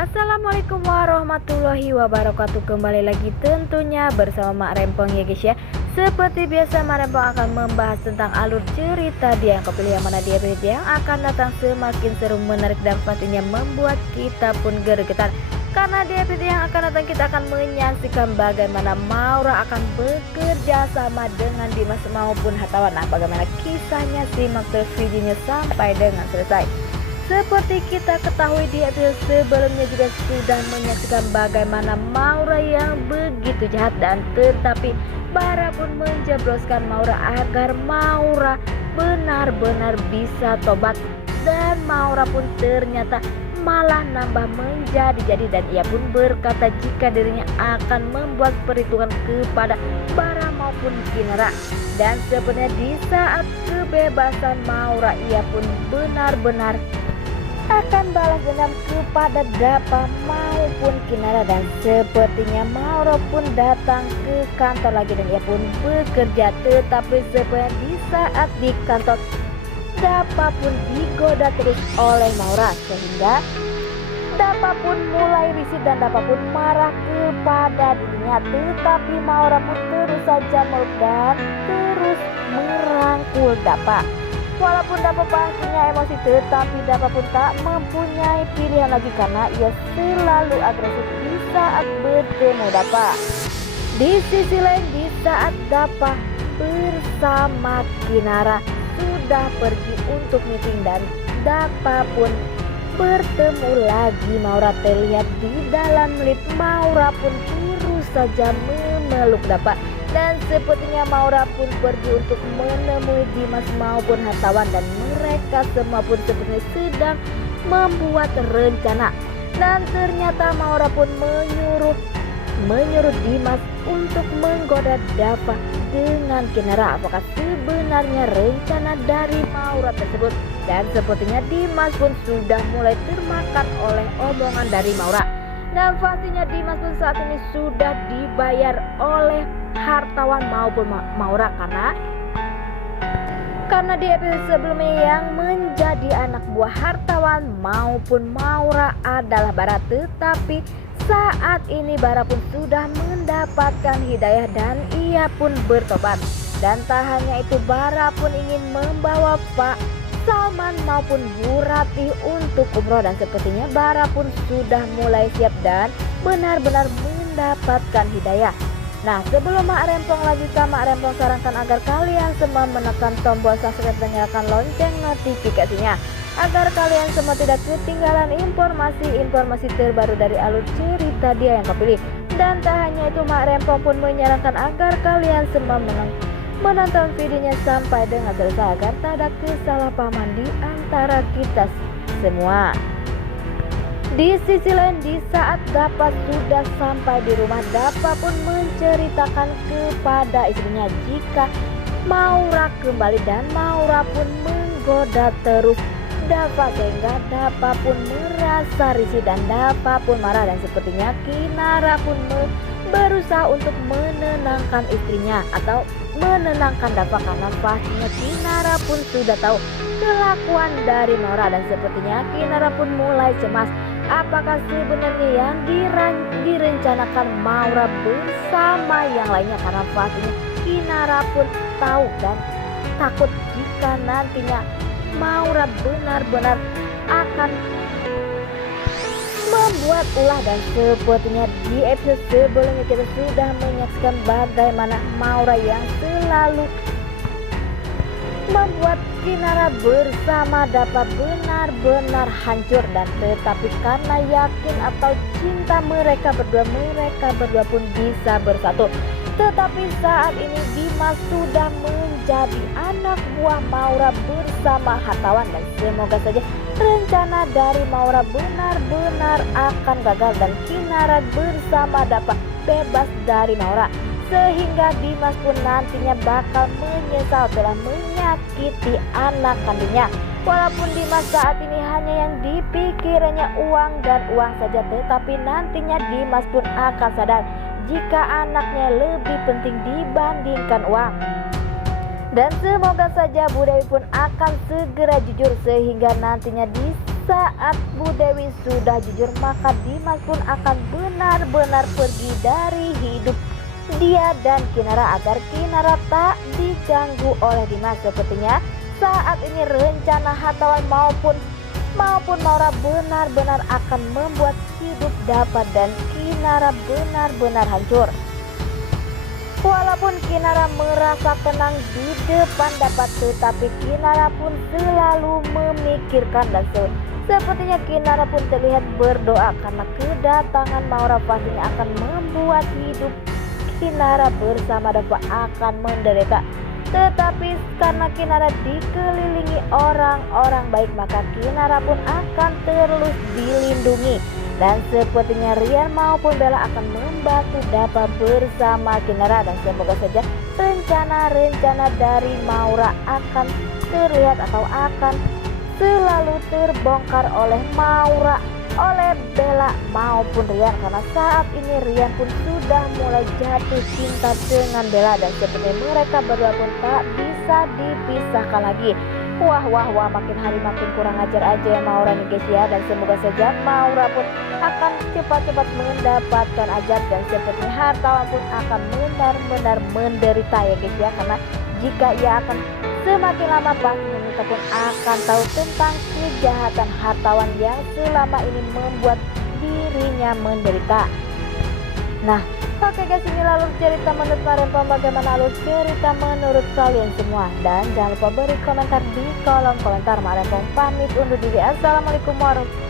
Assalamualaikum warahmatullahi wabarakatuh. Kembali lagi tentunya bersama Mak Rempong ya guys ya. Seperti biasa Mak Rempong akan membahas tentang alur cerita dia yang kepilih yang mana dia yang akan datang semakin seru, menarik dan pastinya membuat kita pun gergetan. Karena di episode yang akan datang kita akan menyaksikan bagaimana Maura akan bekerja sama dengan Dimas maupun Hartawan. Nah, bagaimana kisahnya, simak terus videonya sampai dengan selesai. Seperti kita ketahui di episode sebelumnya juga sudah menyaksikan bagaimana Maura yang begitu jahat, dan tetapi Bara pun menjebloskan Maura agar Maura benar-benar bisa tobat, dan Maura pun ternyata malah nambah menjadi-jadi, dan ia pun berkata jika dirinya akan membuat perhitungan kepada Bara maupun Kinara. Dan sebenarnya di saat kebebasan Maura ia pun benar-benar akan balas dendam kepada Dapa maupun Kinara, dan sepertinya Maura pun datang ke kantor lagi dan ia pun bekerja. Tetapi sebenarnya di saat di kantor Dapa pun digoda terus oleh Maura, sehingga Dapa pun mulai risih dan Dapa pun marah kepada dirinya. Tetapi Maura pun terus saja meluk dan terus merangkul Dapa. Walaupun Dapa pastinya emosi, tetapi Dapa pun tak mempunyai pilihan lagi karena ia selalu agresif di saat bertemu Dapa. Di sisi lain, di saat Dapa bersama Kinara sudah pergi untuk meeting dan Dapa pun bertemu lagi Maura, terlihat di dalam lift Maura pun terus saja memeluk Dapa. Dan sepertinya Maura pun pergi untuk menemui Dimas maupun Hartawan, dan mereka semua pun sepertinya sedang membuat rencana. Dan ternyata Maura pun menyuruh Dimas untuk menggoda Dapa dengan Kinara. Apakah sebenarnya rencana dari Maura tersebut? Dan sepertinya Dimas pun sudah mulai termakan oleh omongan dari Maura. Dan pastinya Dimas pun saat ini sudah dibayar oleh Hartawan maupun Maura, karena di episode sebelumnya yang menjadi anak buah Hartawan maupun Maura adalah Bara. Tetapi saat ini Bara pun sudah mendapatkan hidayah dan ia pun bertobat. Dan tak hanya itu, Bara pun ingin membawa Pak Salman maupun Bu Ratih untuk umroh, dan sepertinya Bara pun sudah mulai siap dan benar-benar mendapatkan hidayah. Nah, sebelum Mak Rempong lanjutkan, Mak Rempong sarankan agar kalian semua menekan tombol subscribe dan nyalakan lonceng notifikasinya, agar kalian semua tidak ketinggalan informasi terbaru dari alur cerita dia yang kepilih. Dan tak hanya itu, Mak Rempong pun menyarankan agar kalian semua menonton videonya sampai dengan selesai agar tak ada kesalahpahaman di antara kita semua. Di sisi lain, di saat Dapa sudah sampai di rumah, Dapa pun menceritakan kepada istrinya jika Maura kembali, dan Maura pun menggoda terus Dapa sehingga Dapa pun merasa risih dan Dapa pun marah. Dan sepertinya Kinara pun berusaha untuk menenangkan istrinya atau menenangkan Dapa, karena pastinya Kinara pun sudah tahu kelakuan dari Maura. Dan sepertinya Kinara pun mulai cemas. Apakah sebenarnya yang direncanakan Maura bersama yang lainnya, karena pastinya Kinara pun tahu dan takut jika nantinya Maura benar-benar akan membuat ulah. Dan sepertinya di episode sebelumnya kita sudah menyaksikan bagaimana Maura yang selalu membuat Kinara bersama Dapa benar-benar hancur, dan tetapi karena yakin atau cinta mereka berdua pun bisa bersatu. Tetapi saat ini Dimas sudah menjadi anak buah Maura bersama Hartawan, dan semoga saja rencana dari Maura benar-benar akan gagal dan Kinara bersama Dapa bebas dari Maura, sehingga Dimas pun nantinya bakal menyesal telah menyakiti anak kandungnya. Walaupun Dimas saat ini hanya yang dipikirannya uang dan uang saja, tetapi nantinya Dimas pun akan sadar jika anaknya lebih penting dibandingkan uang. Dan semoga saja Bu Dewi pun akan segera jujur, sehingga nantinya di Saat Bu Dewi sudah jujur, maka Dimas pun akan benar-benar pergi dari hidup dia dan Kinara agar Kinara tak diganggu oleh Dimas. Sepertinya saat ini rencana hartawan maupun Maura benar-benar akan membuat hidup Dava dan Kinara benar-benar hancur. Walaupun Kinara merasa tenang di depan Dava, tetapi Kinara pun selalu memikirkan dan sepertinya Kinara pun terlihat berdoa karena kedatangan Maura pastinya akan membuat hidup Kinara bersama Dava akan menderita. Tetapi karena Kinara dikelilingi orang-orang baik, maka Kinara pun akan terus dilindungi. Dan sepertinya Rian maupun Bella akan membantu Dava bersama Kinara. Dan semoga saja rencana-rencana dari Maura akan terlihat atau akan selalu terbongkar oleh Maura, oleh Bella maupun Rian. Karena saat ini Rian pun sudah mulai jatuh cinta dengan Bella. Dan seperti mereka berdua pun tak bisa dipisahkan lagi. Wah, makin hari makin kurang ajar aja ya Maura nih guys ya. Dan semoga saja Maura pun akan cepat-cepat mendapatkan ajar. Dan sepertinya hartawan pun akan benar-benar menderita ya guys ya. Karena jika ia akan semakin lama pastinya kita pun akan tahu tentang kejahatan hartawan yang selama ini membuat dirinya menderita. Nah, oke guys, ini alur cerita menurut Marempong. Bagaimana alur cerita menurut kalian semua? Dan jangan lupa beri komentar di kolom komentar. Marempong pamit undur diri. Assalamualaikum warahmatullahi wabarakatuh.